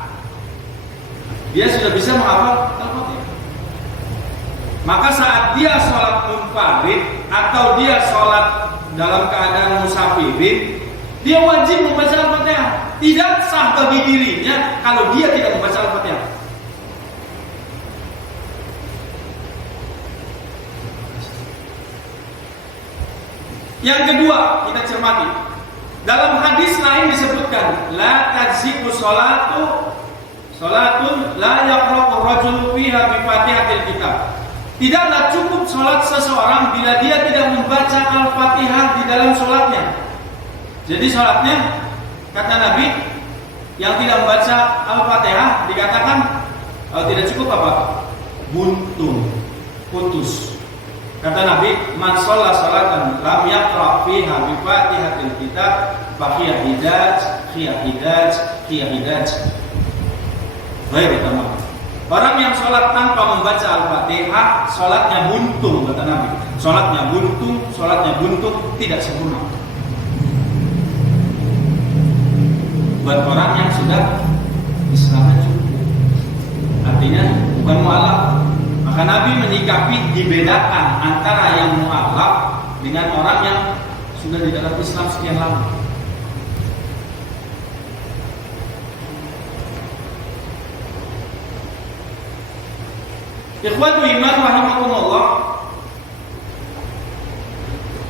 Maka saat dia sholat munfarid atau dia sholat dalam keadaan musafirin, dia wajib membaca Al-Fatihah. Tidak sah bagi dirinya kalau dia tidak membaca Al-Fatihah. Yang kedua, kita cermati. Dalam hadis lain disebutkan, la tadziku sholatun la yaqra'u rajulu fiha bi fatihatil kitab. Tidaklah cukup sholat seseorang bila dia tidak membaca Al-Fatihah di dalam sholatnya. Jadi sholatnya, kata Nabi, yang tidak membaca Al-Fatihah dikatakan tidak cukup apa? Buntu, putus. Kata Nabi, man shalla salatan lam yaqra fiha bi Fatihatil kitab fa hiya hidaj. Baik, teman. Orang yang sholat tanpa membaca Al-Fatihah, sholatnya buntung, kata Nabi. Sholatnya buntung, tidak sempurna. Buat orang yang sudah Islamnya cukup, artinya bukan mu'alaf. Maka Nabi menyikapi dibedakan antara yang mu'alaf dengan orang yang sudah di dalam Islam sekian lama. Ikhwatu iman rahimakumullah.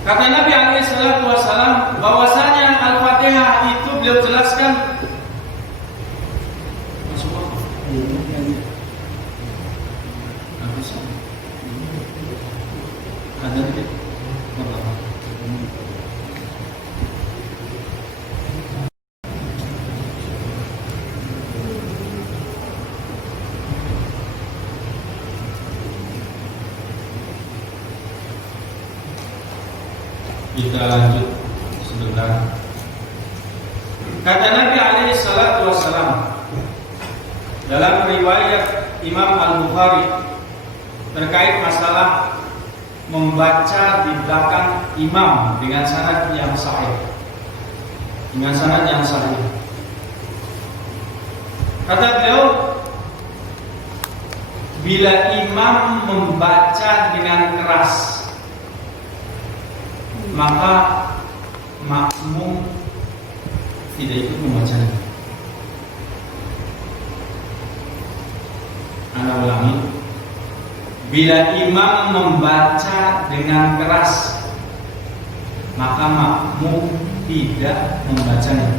Kata Nabi alaihi salatu wasallam bahwasanya Al-Fatihah itu beliau jelaskan ada dikit. Kita lanjut sebentar. Kata Nabi alaihi salatu wassalam dalam riwayat Imam Al-Bukhari terkait masalah membaca di belakang imam dengan sanad yang sahih. Kata beliau, bila imam membaca dengan keras, maka makmum tidak ikut membacanya. Anda ulangi, bila imam membaca dengan keras, maka makmum tidak membacanya.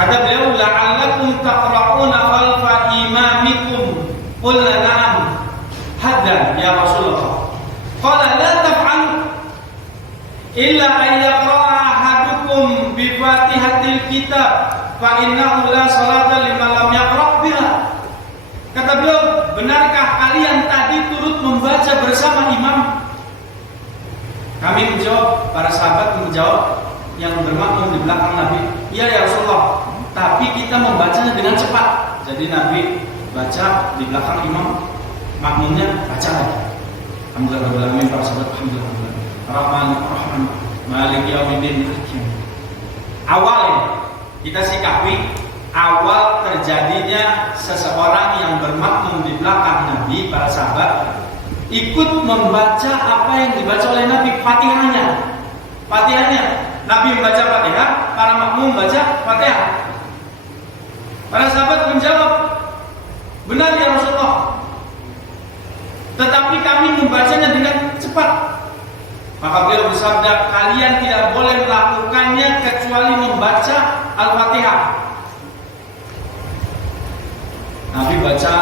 Kata beliau, la'allakum taqra'una khalfa imamikum. Qulna na'am. Haddan ya Rasulullah. Qala la taf'alu illa an yaqra'a ahadukum bi Fatihatil kitab fa innahu la salata liman lam yaqra' biha. Kata beliau, benarkah kalian tadi turut membaca bersama imam? Kami menjawab, para sahabat menjawab yang bermakmum di belakang Nabi, iya ya Rasulullah, tapi kita membacanya dengan cepat. Jadi Nabi baca di belakang imam, makmumnya baca lagi. Alhamdulillah, para sahabat, alhamdulillah. Rahman, Malik Yaumiddin. Awalnya kita sikapi awal terjadinya seseorang yang bermakmum di belakang Nabi, para sahabat ikut membaca apa yang dibaca oleh Nabi, Fatihahnya. Nabi membaca Fatihah, para makmum membaca Fatihah. Para sahabat menjawab, benar ya Rasulullah, tetapi kami membacanya dengan cepat. Maka beliau bersabda, kalian tidak boleh melakukannya kecuali membaca Al-Fatihah. Nabi baca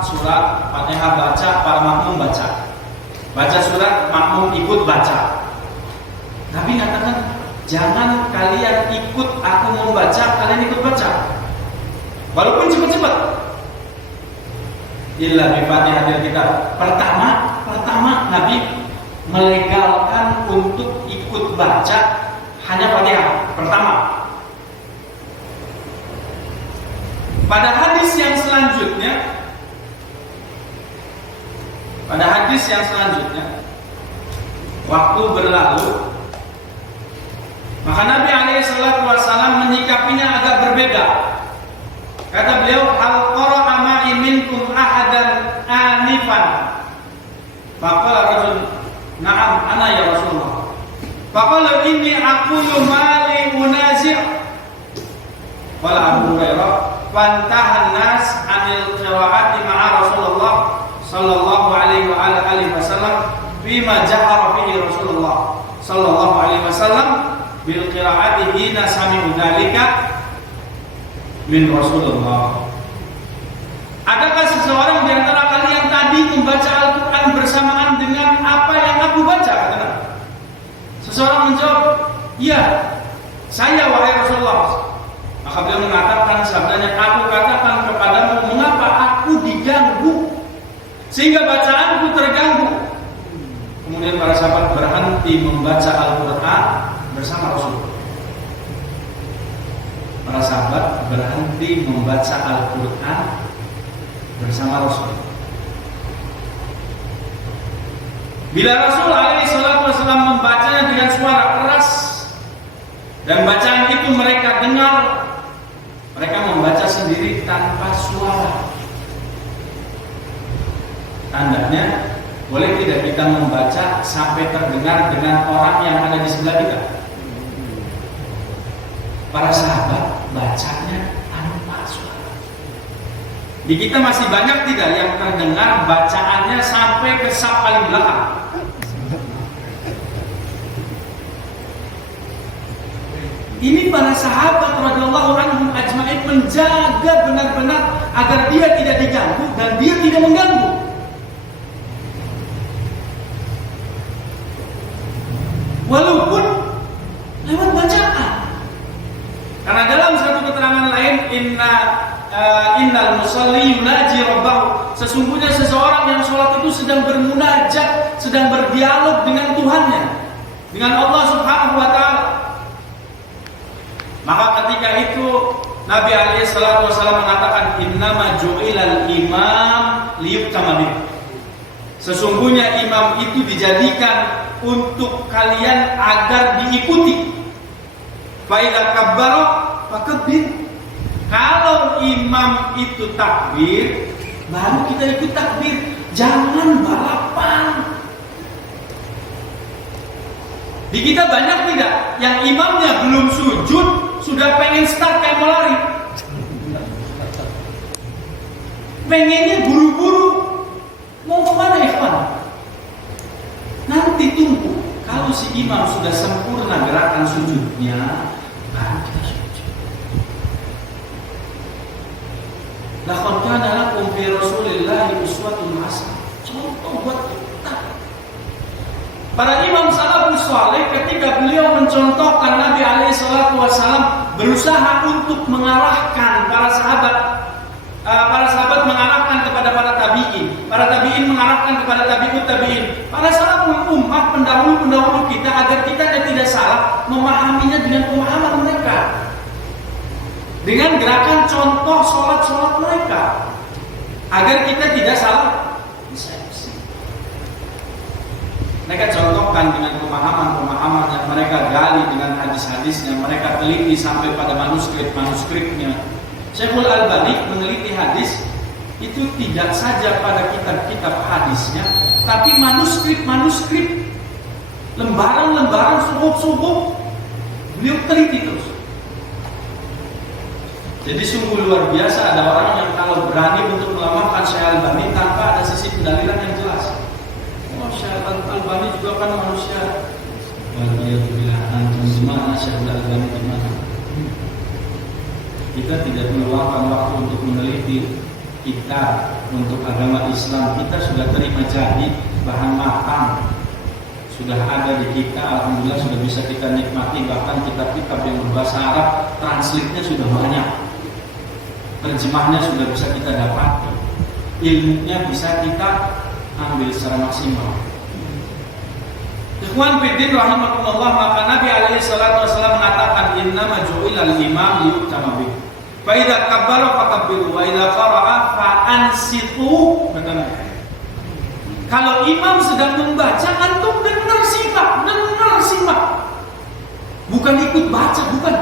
surat, Fatihah baca, para makmum baca. Baca surat, makmum ikut baca. Nabi katakan, jangan kalian ikut aku membaca, kalian ikut baca. Walaupun cepat-cepat. Illa bi Fatihatil kitab. Pertama Nabi melegalkan untuk ikut baca hanya Fatihah pertama. Pada hadis yang selanjutnya, waktu berlalu, maka Nabi alaihi salatu wasallam menyikapinya agak berbeda. Kata beliau, hal qara'a ma'i minkum ahadan anifan. Faqala rajul, na'am ana ya Rasulullah. Faqala inni aqulu ma li unazi'. Qala Abu Hurairah, fantahan nas 'anil qira'ati ma'a Rasulullah sallallahu alaihi wa alihi wasallam bima jahara fihi Rasulullah sallallahu alaihi wasallam bil qira'ati hina sami'u dzalika min Rasulullah. Adakah Iya, saya wahai Rasulullah. Maka beliau mengatakan sabdanya, aku katakan kepadamu, mengapa aku diganggu sehingga bacaanku terganggu. Kemudian para sahabat berhenti membaca Al-Quran bersama Rasul. Para sahabat berhenti membaca Al-Quran bersama Rasul. Bila Rasul alaihi salatu wasallam membacanya dengan suara keras dan bacaan itu mereka dengar, mereka membaca sendiri tanpa suara. Tandanya, boleh tidak kita membaca sampai terdengar dengan orang yang ada di sebelah kita? Para sahabat bacanya tanpa suara. Di kita masih banyak tidak yang terdengar bacaannya sampai ke saf paling belakang? Ini para sahabat radhiyallahu anhum ajma'in menjaga benar-benar agar dia tidak diganggu dan dia tidak mengganggu. Walaupun lewat bacaan. Karena dalam satu keterangan lain, innal musalli yunaji rabbahu, sesungguhnya seseorang yang sholat itu sedang bermunajat, sedang berdialog dengan Tuhannya, dengan Allah Subhanahu wa taala. Maka ketika itu Nabi alaihi salatu wasallam mengatakan, innama ju'ilal imam liyuktama bih. Sesungguhnya imam itu dijadikan untuk kalian agar diikuti. Fa idza kabbara fakabbir. Kalau imam itu takbir, baru kita ikut takbir. Jangan balapan. Di kita banyak tidak yang imamnya belum sujud sudah pengen start kayak mau lari. Pengennya buru-buru. Mau kemana ikhwan? Nanti tunggu. Kalau si imam sudah sempurna gerakan sujudnya, baru kita sujud. Laqad kana lakum fi Rasulillahi uswatun hasanah. Contoh buat kita. Para imam salafus saleh ketika beliau mencontohkan Nabi alaihi salatu wasallam berusaha untuk mengarahkan para sahabat mengarahkan kepada para tabi'in mengarahkan kepada tabi'ut tabi'in, para salaful ummah pendahulu kita, agar kita tidak salah memahaminya dengan pemahaman mereka, dengan gerakan contoh sholat mereka, agar kita tidak salah persepsi. Mereka contohkan dengan pemahaman yang mereka gali dengan hadis-hadisnya, mereka teliti sampai pada manuskripnya. Syekhul Albani meneliti hadis itu tidak saja pada kitab-kitab hadisnya, tapi manuskrip, lembaran-lembaran, suhuf beliau teliti terus. Jadi sungguh luar biasa ada orang yang kalau berani untuk melemahkan Syekh Albani tanpa ada sisi pendalilan yang jelas. Syekh Albani juga kan manusia. Waliyahulillah, antum gimana Syekh Albani gimana? Kita tidak meluangkan waktu untuk meneliti kitab untuk agama Islam. Kita sudah terima jadi bahan makan, sudah ada di kita. Alhamdulillah sudah bisa kita nikmati. Bahkan kitab-kitab yang berbahasa Arab, translate-nya sudah banyak, terjemahnya sudah bisa kita dapati, ilmunya bisa kita ambil secara maksimal. Ikhwan fiddin rahimakumullah, maka Nabi alaihi salatu wasallam mengatakan, innama ju'ilal imam liyuktama bih. Fa idza kabbara fakabbiru wa idza qara'a fa ansitu. Kalau imam sedang membaca, antum benar simak. Bukan ikut baca, bukan.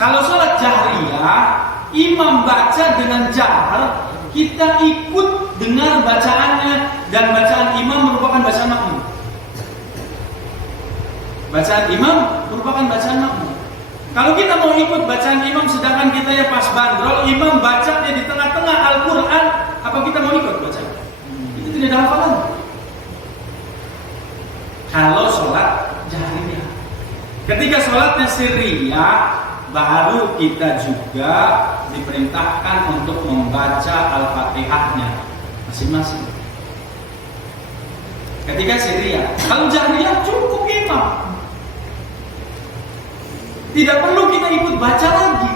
Kalau sholat jahriyah, imam baca dengan jahar, kita ikut dengar bacaannya, dan bacaan imam merupakan bacaan makmum. Bacaan imam merupakan bacaan makmum. Kalau kita mau ikut bacaan imam sedangkan kita ya pas bandrol, imam bacanya di tengah-tengah Al-Quran, apa kita mau ikut baca? Itu tidak ada hafalan. Kalau sholat jahriyah, ketika sholatnya sirriyah, baru kita juga diperintahkan untuk membaca Al-Fatihahnya masing-masing. Ketika sirriyah, kalau jahriyah cukup imam. Tidak perlu kita ikut baca lagi.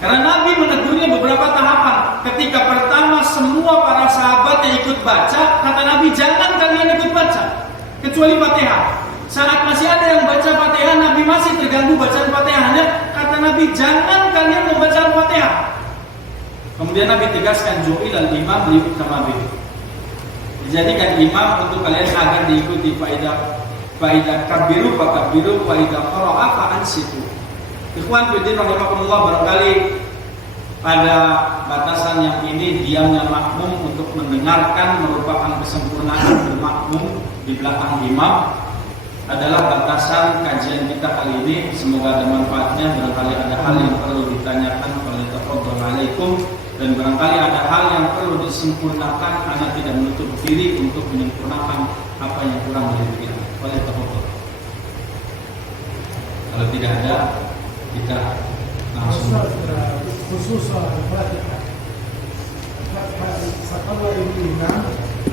Karena Nabi menegurnya beberapa tahapan. Ketika pertama semua para sahabatnya ikut baca, kata Nabi, jangan kalian ikut baca kecuali Fatihah. Saat masih ada yang baca Fatihah, Nabi masih terganggu bacaan Fatihahnya, kata Nabi, jangan kalian membaca Fatihah. Kemudian Nabi tegaskan, ju'ilal imam liyu'tamma bih. Dijadikan imam untuk kalian agar diikuti. Faidah kabiru fakabiru faidah qara'a fa'ansitu. Ikhwan fillah rahimakumullah, barangkali pada batasan yang ini diamnya makmum untuk mendengarkan merupakan kesempurnaan bermakmum di belakang imam adalah batasan kajian kita kali ini. Semoga ada manfaatnya. Barangkali ada hal yang perlu ditanyakan oleh tafadhol alaikum, dan barangkali ada hal yang perlu disempurnakan. Anak tidak menutup diri untuk menyempurnakan apa yang kurang dari diri oleh tafadhol. Kalau tidak ada, kita langsung. Khusus Al-Fatihah. Setelah imam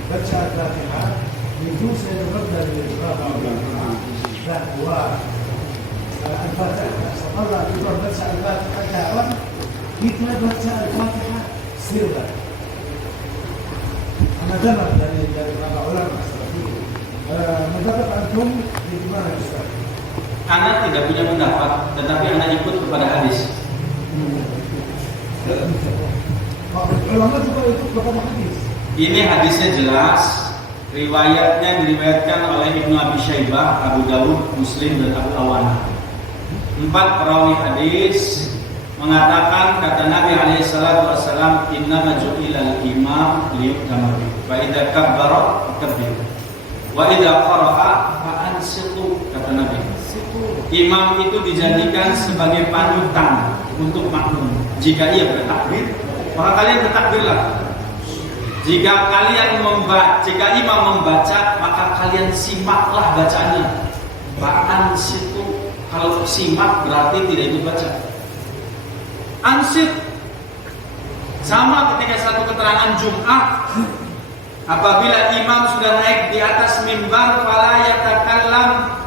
baca Al-Fatihah, يجوز أن يبدأ بالإقامة والفاتحة. setelah kita baca Al-Fatihah, kita baca Al-Fatihah sirra. Ana dengar dari para ulama seperti itu. Mendapat antum bagaimana Ustaz? Anak tidak punya pendapat, tetapi anak ikut kepada hadis. Ulama juga ikut kepada hadis. Ini hadisnya jelas. Riwayatnya diriwayatkan oleh Ibnu Abi Syaibah, Abu Dawud, Muslim, dan Abu Awana. 4 perawi hadis mengatakan, kata Nabi SAW, inna maju'ilal imam liyu'tamma bih. Wa idza kabbara fakabbir. Wa idza qara'a fa'ansitu, kata Nabi. Imam itu dijadikan sebagai panutan untuk makmum. Jika ia bertakbir, maka kalian bertakbirlah. Jika imam membaca, maka kalian simaklah bacaannya. Fa'ansitu, kalau simak berarti tidak ikut baca. Ansit sama ketika satu keterangan Jum'ah, apabila imam sudah naik di atas mimbar, fala yatakallam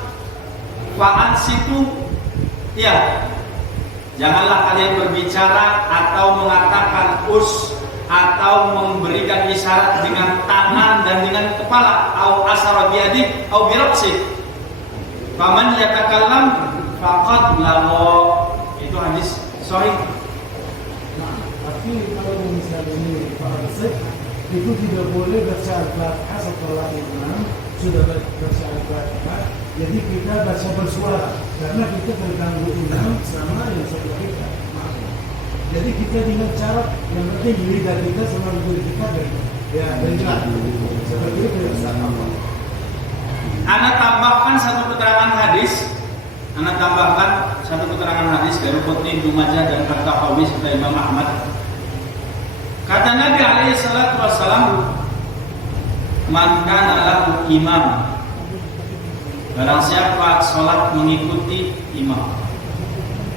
fa'ansitu, ya, janganlah kalian berbicara atau mengatakan atau memberikan isyarat dengan tangan dan dengan kepala, au asyara biyadi au biraqsi. Faman yatakallam faqad lawa. Itu hadis sahih. Nah, tapi kalau misalnya ini fa'ansik, itu tidak boleh baca Al-Fatihah setelah imam sudah baca Al-Fatihah. Jadi kita baca bersuara karena kita terganggu imam sama yang sebelah kita. Jadi kita dengan cara yang penting lidah kita sama lidah kita dengar. Seperti itu tidak sama. Anak tambahkan satu keterangan hadis dari Qutni, Ibnu Majah, dan At-Tahawi serta Imam Ahmad. Kata Nabi SAW, man kana lahu imam, barang siapa sholat mengikuti imam,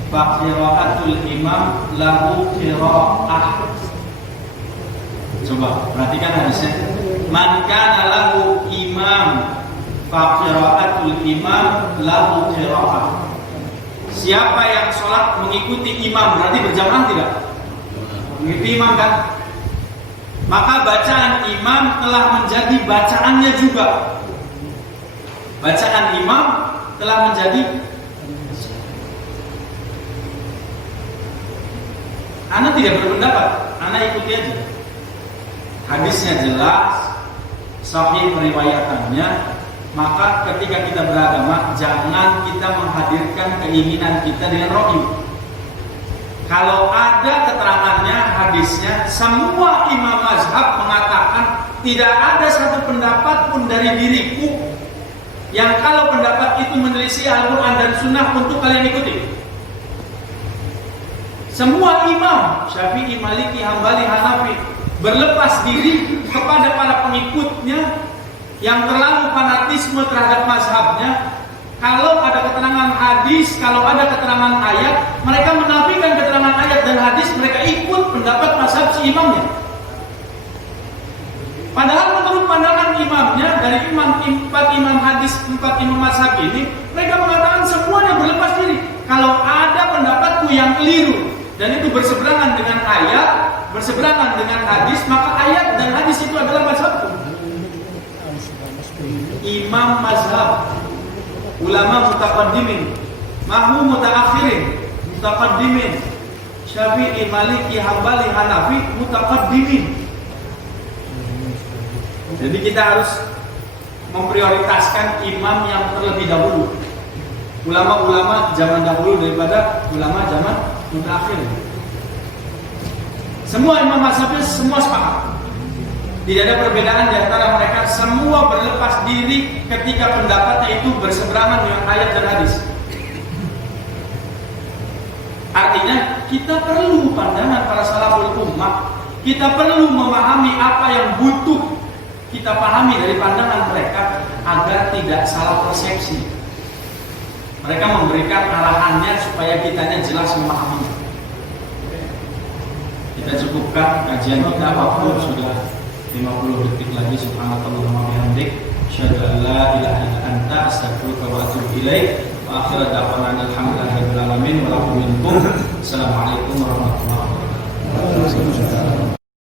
fa qiraatul imam lahu qiraah. Coba perhatikan hadisnya. Man kana lahu imam, fa qiraatul imam lahu qiraah. Siapa yang sholat mengikuti imam, berarti berjamaah tidak? Mengikuti imam kan? Maka bacaan imam telah menjadi bacaannya juga. Bacaan imam telah menjadi. Ana tidak berpendapat, Ana ikuti aja. Hadisnya jelas, sahih periwayatannya. Maka ketika kita beragama, jangan kita menghadirkan keinginan kita dengan ro'yu. Kalau ada keterangannya, hadisnya, semua imam mazhab mengatakan tidak ada satu pendapat pun dari diriku yang kalau pendapat itu menyelisih Al-Quran dan Sunnah untuk kalian ikuti. Semua imam, Syafi'i, Maliki, Hambali, Hanafi, berlepas diri kepada para pengikutnya yang terlalu fanatisme terhadap mazhabnya. Kalau ada keterangan hadis, kalau ada keterangan ayat, mereka menafikan keterangan ayat dan hadis, mereka ikut pendapat mazhab si imamnya. Padahal menurut pandangan imamnya, dari dari empat imam hadis, 4 imam mazhab ini, mereka mengatakan semuanya berlepas diri. Kalau ada pendapatku yang keliru dan itu berseberangan dengan ayat, berseberangan dengan hadis, maka ayat dan hadis itu adalah mazhabku. Imam mazhab, ulama mutaqaddimin, mahmu mutaakhirin, mutaqaddimin, Syafi'i, Maliki, Hambali, Hanafi, mutaqaddimin. Jadi kita harus memprioritaskan imam yang terlebih dahulu, ulama-ulama zaman dahulu daripada ulama zaman mutaakhir. Semua imam mazhabnya semua sepakat. Tidak ada perbedaan di antara mereka, semua berlepas diri ketika pendapatnya itu berseberangan dengan ayat dan hadis. Artinya kita perlu pandangan para salaful ummah. Kita perlu memahami apa yang butuh kita pahami dari pandangan mereka agar tidak salah persepsi. Mereka memberikan arahannya supaya kitanya jelas memahami. Kita cukupkan kajian kita, waktu sudah 50 detik lagi. Subhanallahumma bihamdik, asyhadu an la ilaha illa anta, astaghfiruka wa atubu ilaik. Wa akhiru da'wana alhamdulillahi rabbil alamin wa lakum minkum. Assalamualaikum warahmatullahi wabarakatuh.